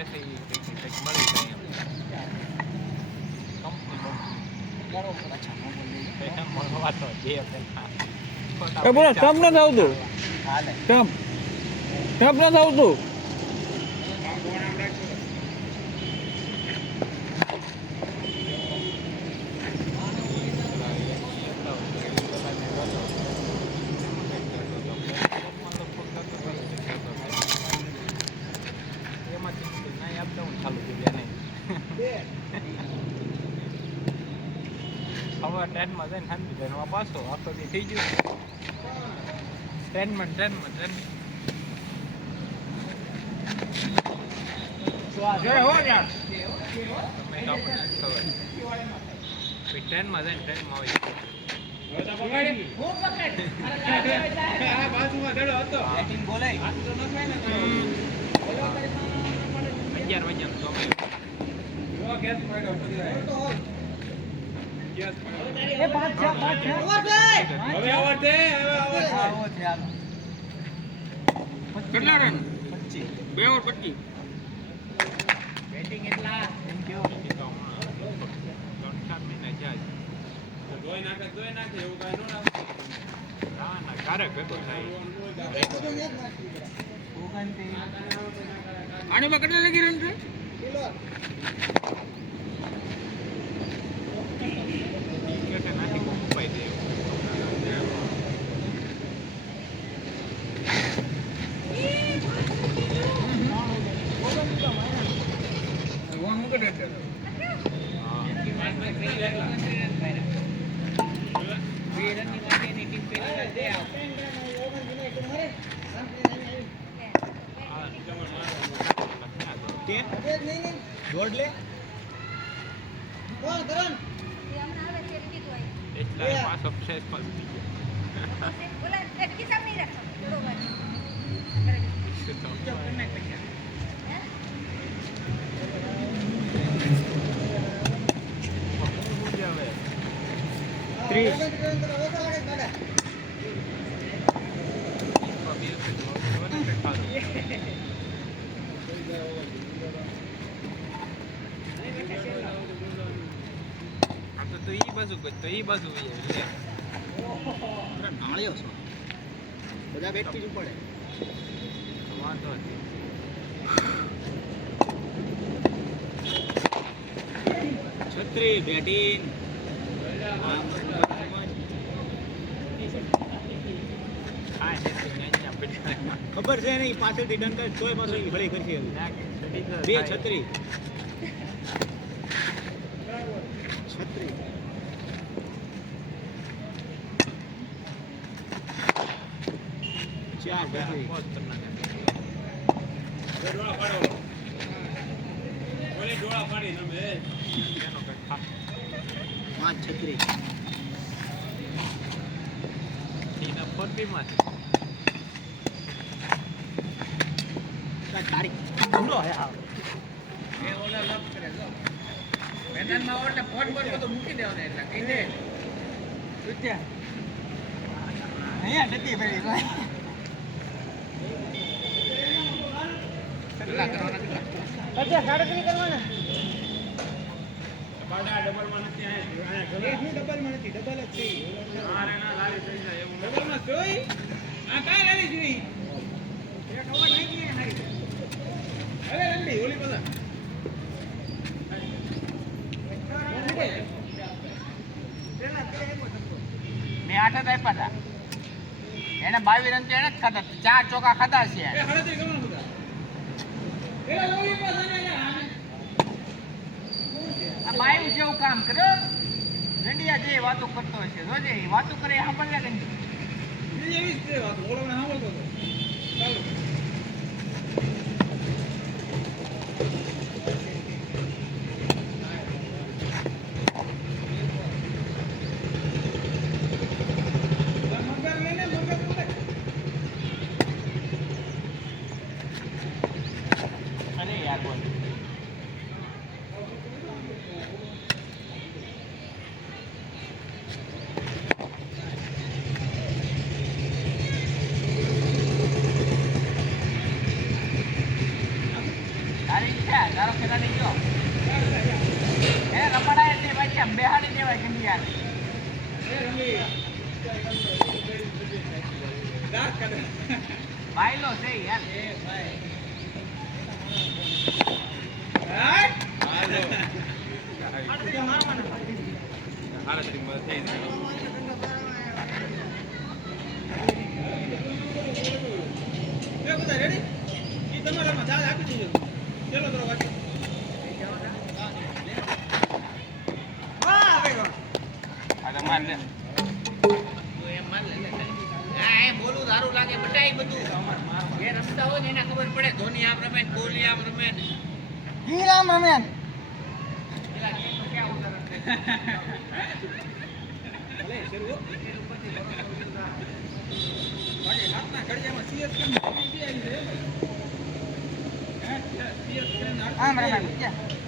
કેસી કંઈક મળી જાય એમ કંપની મળવા તો જે પેલા બોલો ટપ નથી આવતું ટપ નથી આવતું હવે ટ્રેનમાં જઈને શાંતિ ટ્રેનમાં પાછો આખો દી થઈ ગયું ટ્રેનમાં ટ્રેનમાં જઈને ટ્રેનમાં કેટલા રન 2 ઓવર 25 બેટિંગ એટલા થેન્ક યુ 3-4 મહિના જાય જોઈ નાખે એવું કાંઈ ન નાખે ના ક્યારેક ભેગો થાય આની કેટલા લગી રન છે નાખી ઉપાય દે દોડ લે કોણ કરણ એટલા પાસ અપસેસ પાસ થઈ બોલા લટકી સામે નહીં રાખો બરોબર તો ઈ બાજુ નાળિયો છો બધા બેટ પીછું પડે વાંધો નથી છત્રી બેટિંગ ખબર છે નહીં પાછળથી ડંકા તોય પાછળ ભળી કરશે 2 છત્રી ચાર બેટરી પાંચ છત્રી મેદાનમાં એટલે ફોન તો મૂકી દેવાનો એટલે કહી દે અહીંયા નથી ભાઈ કેટલા કરવાના અચ્છા 37 કરવાના ડબલ માં નથી ડબલ માં નથી ડબલ જ છે ડબલ માં જોઈ આ કાઈ લાવી જોઈ એક ઓવર નહીં કે નહીં અરે રંડી ઓલી બધા મેં 8 જ આપ્યા હતા એને 22 રન તો એને જ ખાધા 4 ચોકા ખાધા છે એ હળદી કરવાનું બધા એલા ઓલી પાસે ને આ 22 જેવું કામ કરો રંડિયા જે વાતો કરતો હશે રોજે વાતો કરે સાંભળ્યા કે નહીં બીજી એવી જ છે વાત ઓલોને સાંભળતો હતો ચાલો તારો ખેલાડી ગયો એ રમડાય એટલે ભાઈ આમ બેહાડી દેવાય ગંડિયા બાયલો છે યાર હારા તરીકે મદદ થઈ જાય રેડી ઈ તમારામાં દાદ આપી દીજો ચલો કરો વાંચો આ તો માર લે તું એમ માન લે હા એ બોલું સારું લાગે બટાઈ બધું જે રમતા હોય ને એને ખબર પડે ધોની આમ રમે ને કોહલી આમ રમે ને ગીરામ રમે પેલા ગીર તો ક્યાં ઉદાહરણ ભલે શરૂ બાકી હાથના ઘડિયામાં સીએસ કેમ આવી છે હે સીએસ કેમ આમ રમે ક્યાં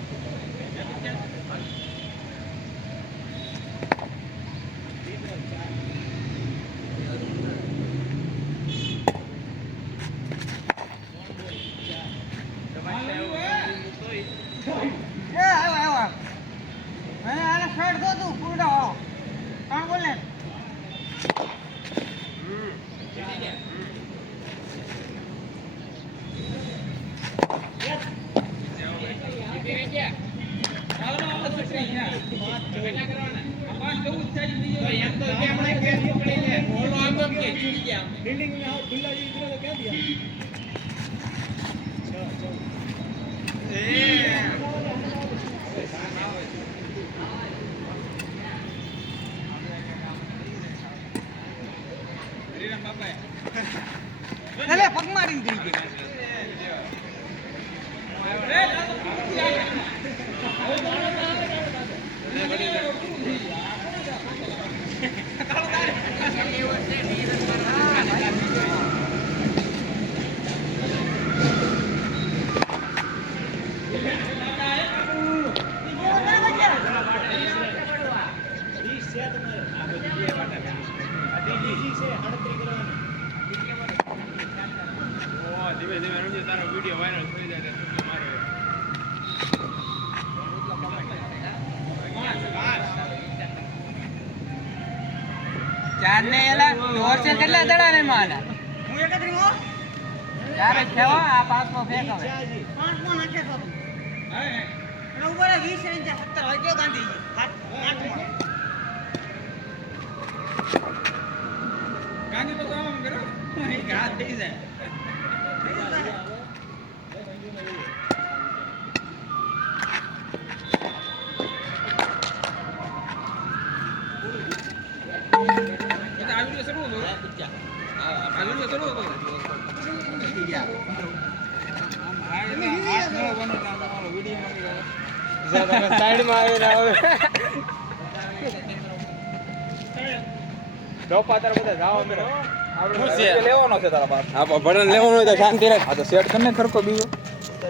બિલ્ડિંગ में आओ खुला जी इधर क्या दिया ચલે પગ મારીને ગઈ ગઈ ધીમે ધીમે રમજો તારો વિડીયો વાયરલ થઈ જાય તો મારો ચાર ને એલા વર્ષે કેટલા દડા ને માલા હું 31 હો ચાર જ છે હો આ પાંચમો ફેંક હવે પાંચમો નાખે તો હા એનો ઉપર 20 ઇંચ 17 વાગ્યો ગાંધીજી આઠમો ગાંધી તો કામ કરો ઘા થઈ જાય સાઈડમાં આવીને હવે ડોપા તારા બધા જાવા મેરો આપણે લેવાનો છે તારા બાપ હા ભણન લેવાનો હોય તો શાંતિ રાખ આ તો સેટ કરીને ખરકો બીજો